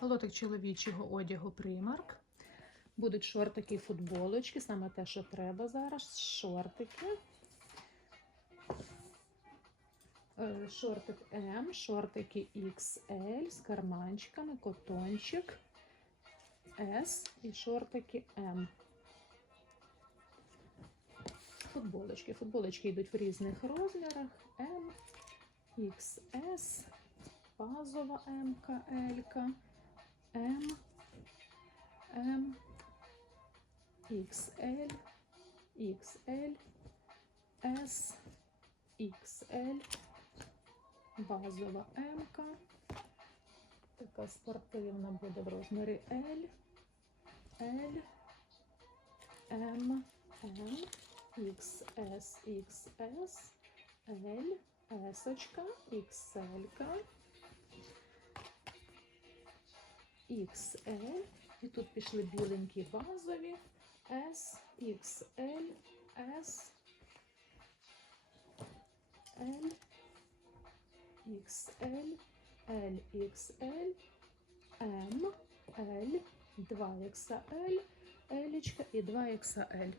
Лотик чоловічого одягу Primark. Будуть шортики і футболочки, саме те, що треба зараз. Шортики. Е, Шортик М, шортики XL з карманчиками, котончик S і шортики М. Футболочки. Футболочки йдуть в різних розмірах. М, XS, базова М, Л, М, М, XL, XL, S, XL, базова М. Така спортивна буде в розмірі L, L, M, M, XS, XS, L, S, XL, XL. І тут пішли біленькі базові S, XL, S, L, XL, L, XL, M, L, 2XL, L і 2XL.